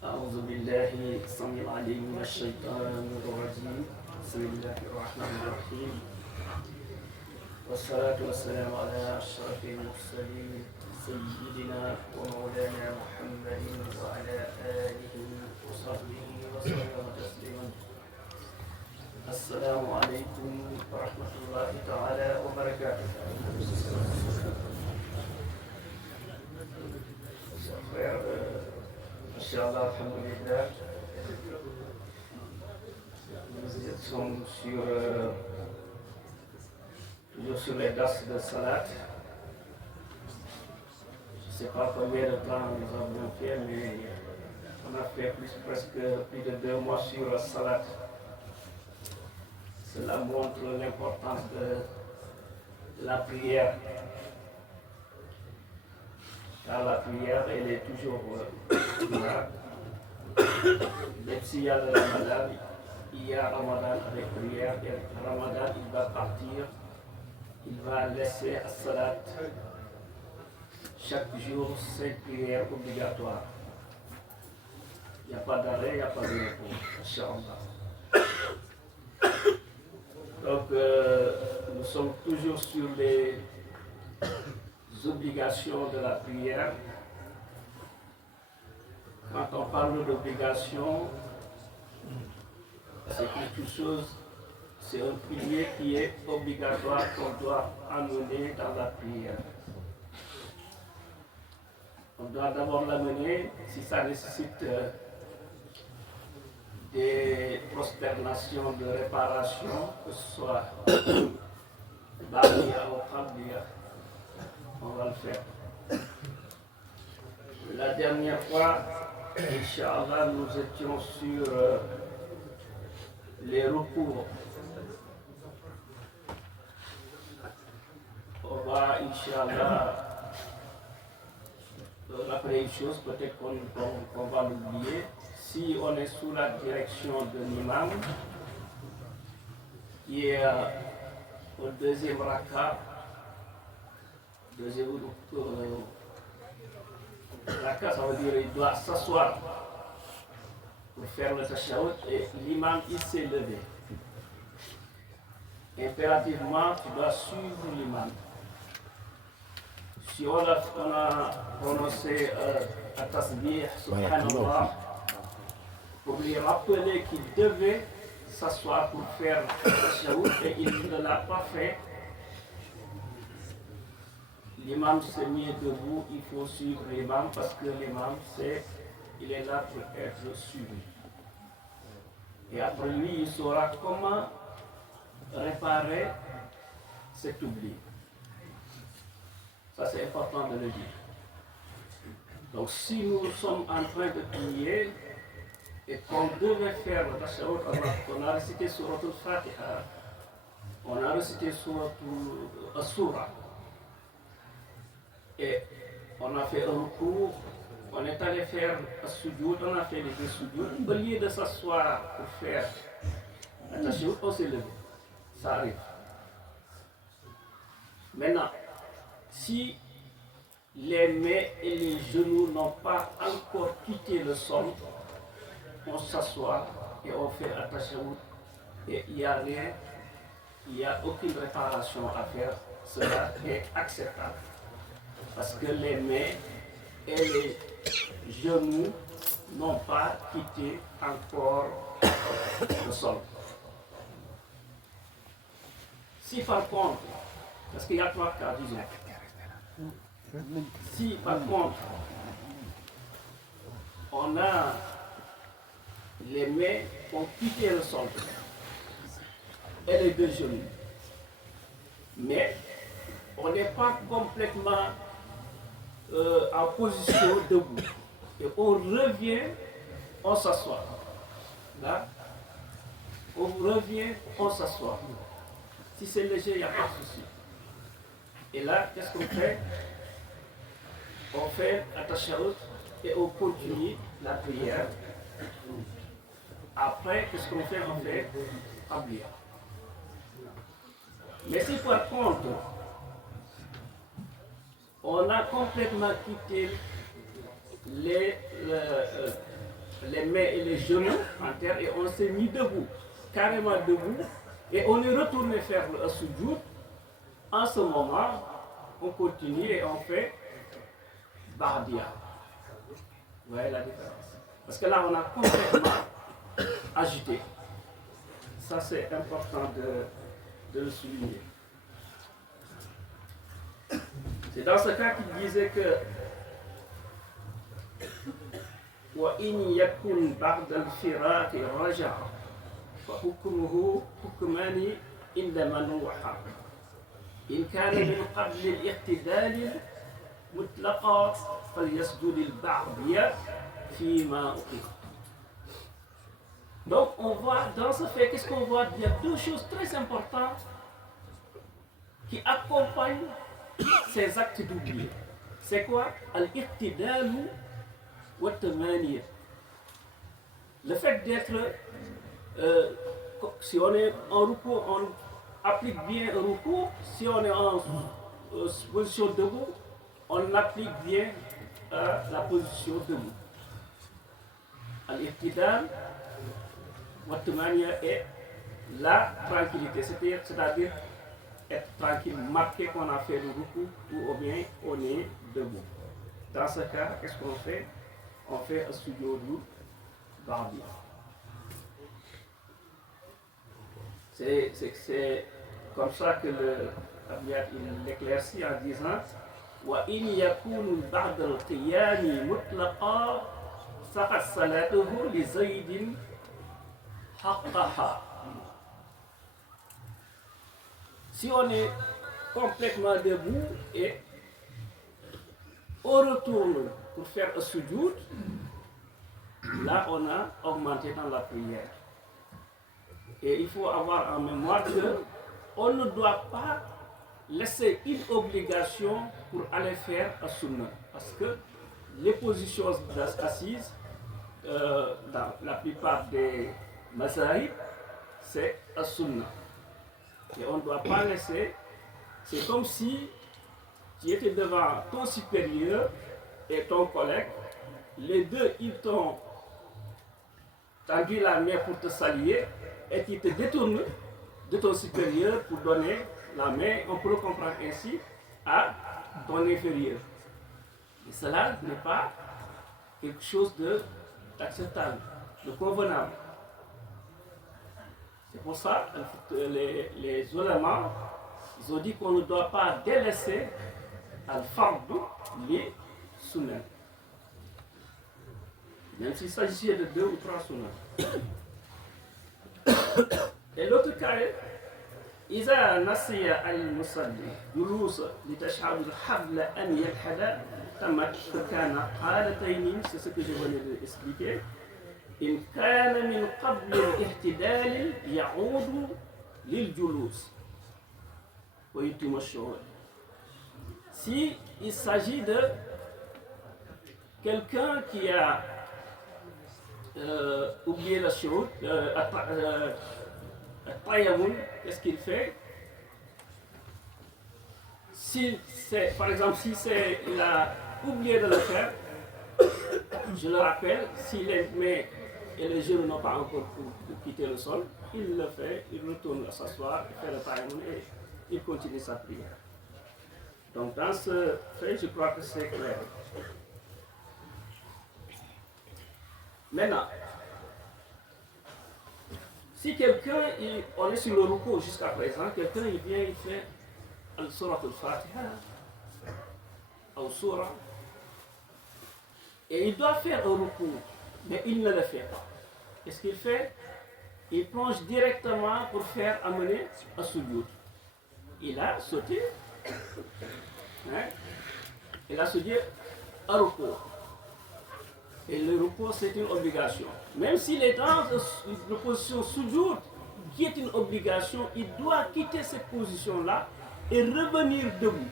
أعوذ بالله السميع العليم من الشيطان الرجيم بسم الله الرحمن الرحيم والصلاة والسلام على أشرف المرسلين سيدنا ومولانا محمد وعلى آله وصحبه وسلم تسليما السلام عليكم ورحمة الله تعالى وبركاته. Inch'Allah, alhamdulillah, nous sommes toujours sur les dates de Salat. Je ne sais pas combien de temps nous avons fait, mais on a fait presque plus de 2 mois sur Salat. Cela montre l'importance de la prière. Car la prière, elle est toujours là. Même s'il y a le Ramadan, il y a Ramadan avec prière, et Ramadan, il va partir, il va laisser à Salat chaque jour 5 prières obligatoires. Il n'y a pas d'arrêt, il n'y a pas de repos, Inch'Allah. Donc, nous sommes toujours sur les obligations de la prière. Quand on parle d'obligation, c'est quelque chose, c'est un pilier qui est obligatoire qu'on doit amener dans la prière. On doit d'abord l'amener si ça nécessite des prosternations de réparation, que ce soit Ba'diya ou Qabdiya. On va le faire. La dernière fois, Inch'Allah, nous étions sur les recours. On va, Inch'Allah, rappeler une chose, peut-être qu'on va l'oublier. Si on est sous la direction de l'imam, qui est au deuxième raka, ça veut dire qu'il doit s'asseoir pour faire le tashahhud et l'imam il s'est levé. Impérativement, tu dois suivre l'imam. Si on a prononcé un tasbih, subhanallah, pour lui rappeler qu'il devait s'asseoir pour faire le tashahhud et il ne l'a pas fait, l'imam s'est mis debout, il faut suivre l'imam parce que l'imam, il est là pour être suivi. Et après lui, il saura comment réparer cet oubli. Ça, c'est important de le dire. Donc, si nous sommes en train de prier et qu'on devait faire le tashahhud, on a récité Suratul Fatiha, on a récité Suratul Surah, et on a fait un cours, on est allé faire un sujoud, on a fait les 2 sujouds. Au lieu de s'asseoir pour faire un tashahhud, on s'est levé. Ça arrive. Maintenant, si les mains et les genoux n'ont pas encore quitté le sol, on s'assoit et on fait un tashahhud. Et il n'y a rien, il n'y a aucune réparation à faire. Cela est acceptable. Parce que les mains et les genoux n'ont pas quitté encore le sol. Si par contre, parce qu'il y a 3 cas, disons, si par contre, on a les mains qui ont quitté le sol et les 2 genoux, mais on n'est pas complètement en position debout. Et on revient, on s'assoit. Là, on revient, on s'assoit. Si c'est léger, il n'y a pas de souci. Et là, qu'est-ce qu'on fait? On fait un tashahhud et on continue la prière. Après, qu'est-ce qu'on fait? On fait Qabdiya. Mais si par contre, on a complètement quitté mains et les genoux en terre et on s'est mis debout, carrément debout, et on est retourné faire le sujoud. En ce moment, on continue et on fait Ba'dia. Vous voyez la différence? Parce que là, on a complètement agité. Ça, c'est important de le souligner. C'est dans ce cas qu'il disait que وإن يكن بعد الفراق رجع فحكمه حكمان عند من وحى إن كان من قبل الاعتدال مطلقا فليسجد البعضية فيما أقيم. Donc on voit dans ce fait, qu'est-ce qu'on voit? Il y a deux choses très importantes qui accompagnent ces actes d'oubli. C'est quoi? Al-iqtidalu wa tamaniya. Le fait d'être, si on est en repos, on applique bien un repos. Si on est en position debout, on applique bien la position debout. Al-iqtidal wa tamaniya est la tranquillité, c'est-à-dire être tranquille, marquer qu'on a fait le repos ou bien on est debout. Dans ce cas, qu'est-ce qu'on fait? On fait un sujoud ba'di. C'est comme ça que l'Abiyat l'éclaircit en disant وَإِنْ يَكُونُ بَعْدَ الْقِيَامِ مُطْلَقًا فَقَدْ صَلَاتُهُ لِزَيْدٍ حَقَّهَا. Si on est complètement debout et on retourne pour faire un sujoud, là on a augmenté dans la prière. Et il faut avoir en mémoire qu'on ne doit pas laisser une obligation pour aller faire un sunnah. Parce que les positions assises, dans la plupart des mazahib, c'est un sunnah. Et on ne doit pas laisser, c'est comme si tu étais devant ton supérieur et ton collègue, les deux ils t'ont tendu la main pour te saluer et tu te détournes de ton supérieur pour donner la main, on peut le comprendre ainsi, à ton inférieur. Et cela n'est pas quelque chose d'acceptable, de convenable. C'est pour ça que les ulama, ils ont dit qu'on ne doit pas délaisser al-fardu les sunnah. Même s'il s'agissait de 2 ou 3 sunnah. Et l'autre cas est إذا نسي المصلي جلوس لتشهد قبل أن يلحد تمت كان قالتين, c'est ce que je venais d'expliquer. إن كان من قبل الاعتدال يعود للجلوس ويتم الشهود. Si il s'agit de quelqu'un qui a oublié la chose, qu'est-ce qu'il fait? Si c'est, par exemple, il a oublié de le faire, je le rappelle, si les mains et les genoux n'ont pas encore quitté le sol, il le fait, il retourne s'asseoir, il fait le tayammum et il continue sa prière. Donc dans ce fait, je crois que c'est clair. Maintenant, si quelqu'un, on est sur le ruku jusqu'à présent, quelqu'un il vient, il fait al-surat al-Fatiha, al-surah, et il doit faire un ruku, mais il ne le fait pas. Qu'est-ce qu'il fait? Il plonge directement pour faire amener un sujoud. Il a sauté, il a sauté un ruku. Et le repos, c'est une obligation. Même s'il est dans une position sujoud, qui est une obligation, il doit quitter cette position-là et revenir debout.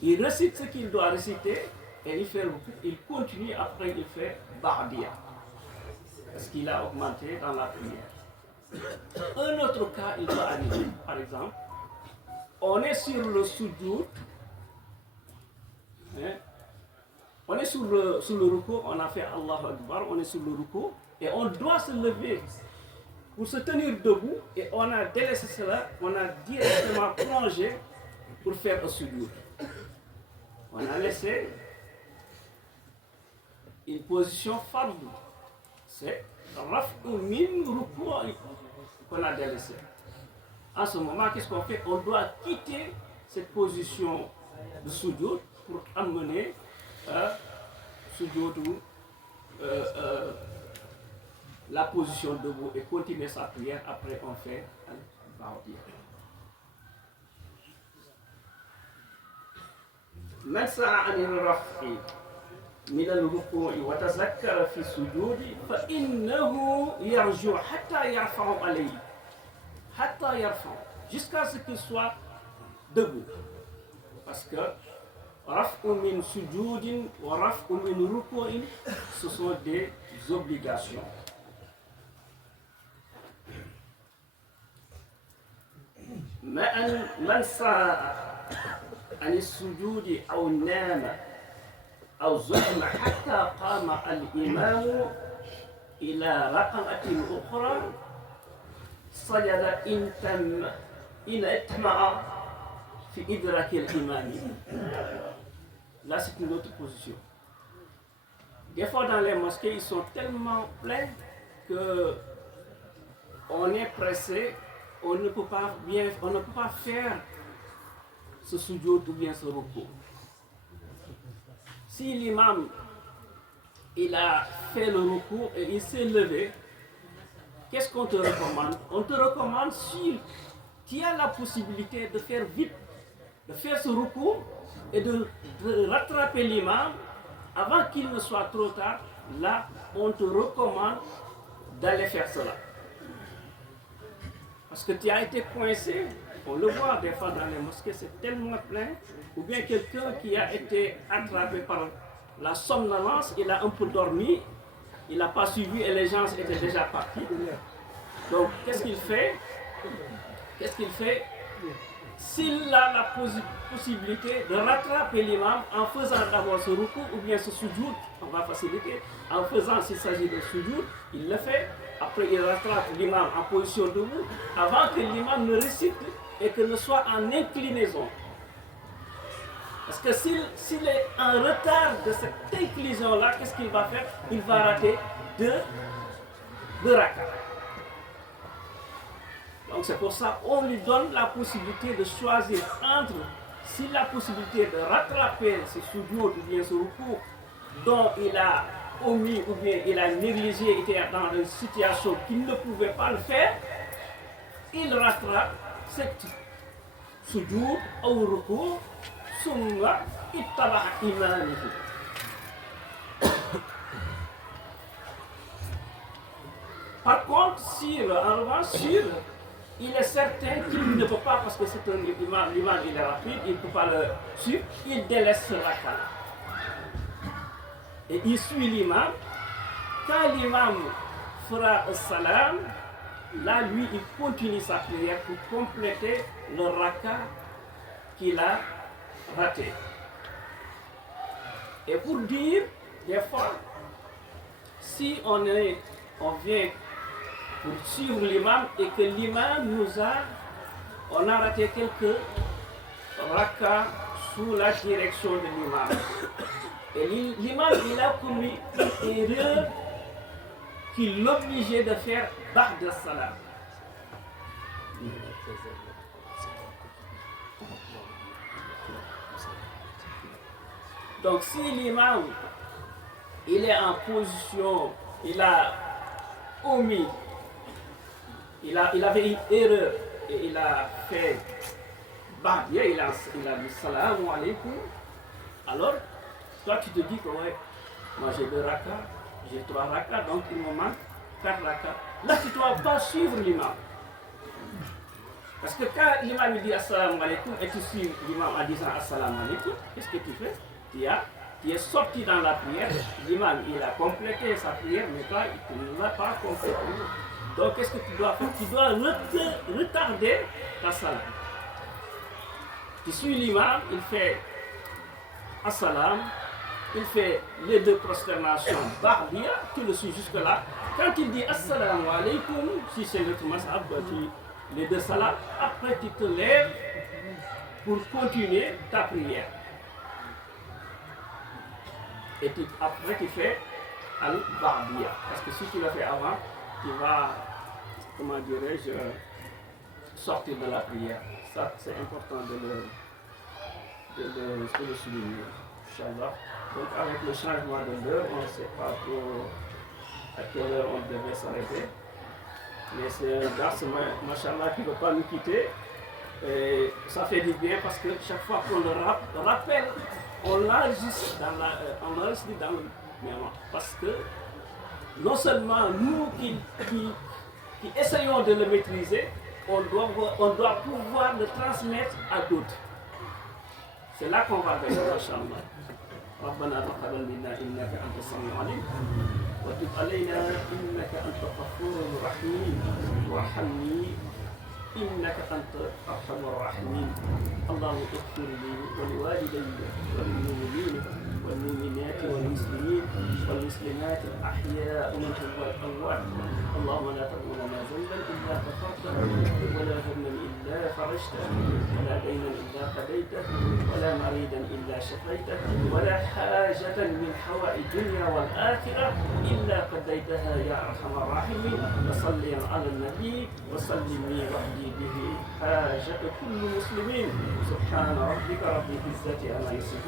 Il récite ce qu'il doit réciter et il continue, après il fait Ba'diya. Parce qu'il a augmenté dans la prière. Un autre cas, il doit arriver. Par exemple, on est sur le sujoud, On est sur le ruku, on a fait Allahu Akbar, on est sur le ruku et on doit se lever pour se tenir debout et on a délaissé cela, on a directement plongé pour faire un sujoud. On a laissé une position fard. C'est raf'u min ruku' qu'on a délaissé. En ce moment, qu'est-ce qu'on fait? On doit quitter cette position de sujoud pour amener sujoud la position debout et continuer sa prière. Après, on fait al-ba'diyya. من سعى عن الرفع من الركوع وتذكر في السجود فإنه يرجع حتى يرفع عليه حتى يرفع jusqu'à ce qu'il soit debout parce que raf'u min sujudin wa raf'u min ruku'in ce sont des obligations. من سعى عن السجود أو نام أو زحم حتى قام الإمام إلى ركعة أخرى سجد إن اتمع في إدراك الإمام. Là, c'est une autre position. Des fois, dans les mosquées, ils sont tellement pleins que on est pressé, on ne peut pas faire ce sujoud ou bien ce repos. Si l'imam il a fait le recours et il s'est levé, qu'est-ce qu'on te recommande? On te recommande, si tu as la possibilité de faire vite, de faire ce recours et de rattraper l'imam avant qu'il ne soit trop tard, là on te recommande d'aller faire cela. Parce que tu as été coincé. On le voit des fois dans les mosquées, c'est tellement plein. Ou bien quelqu'un qui a été attrapé par la somnolence, il a un peu dormi, il n'a pas suivi et les gens étaient déjà partis. Donc qu'est-ce qu'il fait? S'il a la possibilité de rattraper l'imam en faisant d'abord ce ruku ou bien ce sujoud, on va faciliter, en faisant s'il s'agit de sujoud, il le fait. Après il rattrape l'imam en position debout avant que l'imam ne récite et que ne soit en inclinaison. Parce que s'il est en retard de cette inclinaison-là, qu'est-ce qu'il va faire? Il va rater deux rakats. Donc c'est pour ça qu'on lui donne la possibilité de choisir entre, s'il a la possibilité de rattraper ce sujoud ou bien ce recours dont il a omis ou bien il a négligé, était dans une situation qu'il ne pouvait pas le faire, il rattrape cette sujoud ou recours summa ittaba imamihi. Par contre, en revanche, il est certain qu'il ne peut pas, parce que c'est un imam, l'imam il est rapide, il ne peut pas le suivre, il délaisse ce rakat. Et il suit l'imam. Quand l'imam fera un salam, là lui il continue sa prière pour compléter le rakat qu'il a raté. Et pour dire, des fois, si on vient pour suivre l'imam et que l'imam on a raté quelques rakats sous la direction de l'imam. Et l'imam il a commis une erreur qui l'obligeait de faire ba'da salam. Donc si l'imam il est en position, il a omis, il avait une erreur et il a fait ba'diyya, il a dit salam alaykoum, alors toi tu te dis que ouais, moi j'ai 2 rakats, j'ai 3 rakats, donc il me manque 4 rakats. Là tu ne dois pas suivre l'imam. Parce que quand l'imam il dit assalamu alaykoum et tu suis l'imam en disant assalamu alaykoum, qu'est-ce que tu fais? Tu es sorti dans la prière, l'imam il a complété sa prière, mais toi tu ne l'as pas complété. Donc qu'est-ce que tu dois faire? Tu dois retarder ta salam. Tu suis l'imam, il fait assalam, il fait les 2 prosternations Ba'diya, tu le suis jusque-là. Quand il dit Assalamu alaikum, si c'est notre mazhab, les 2 salats, après tu te lèves pour continuer ta prière. Et après tu fais Al-Ba'diya. Parce que si tu le fais avant, tu vas, comment dirais-je, sortir de la prière. Ça, c'est important de le souligner. Inch'Allah. Donc avec le changement de l'heure, on ne sait pas trop à quelle heure on devait s'arrêter. Mais c'est un garçon, machallah, qui ne veut pas nous quitter. Et ça fait du bien parce que chaque fois qu'on le rappelle, on l'enregistre dans le mémoire. Parce que non seulement nous qui essayons de le maîtriser, on doit pouvoir le transmettre à d'autres. C'est là qu'on va gagner, Inch'Allah. ربنا تقبل منا انك انت السميع العليم وتب علينا انك انت الغفور الرحيم وارحمني انك انت ارحم الراحمين. اللهم اغفر لي ولوالدي وللمؤمنين والمؤمنات والمسلمين والمسلمات الاحياء منهم والاموات. اللهم لا تدع لنا ذنبا الا غفرته ولا هما الا فرجته ولا دينا الا قضيته ولا مريدا الا شفيته ولا حاجة من حوائج الدنيا والآخرة إلا قضيتها يا أرحم الراحمين. وصلي على النبي وسلمي واهدي به حاجة كل مسلمين. سبحان ربك رب العزة عما يصفون.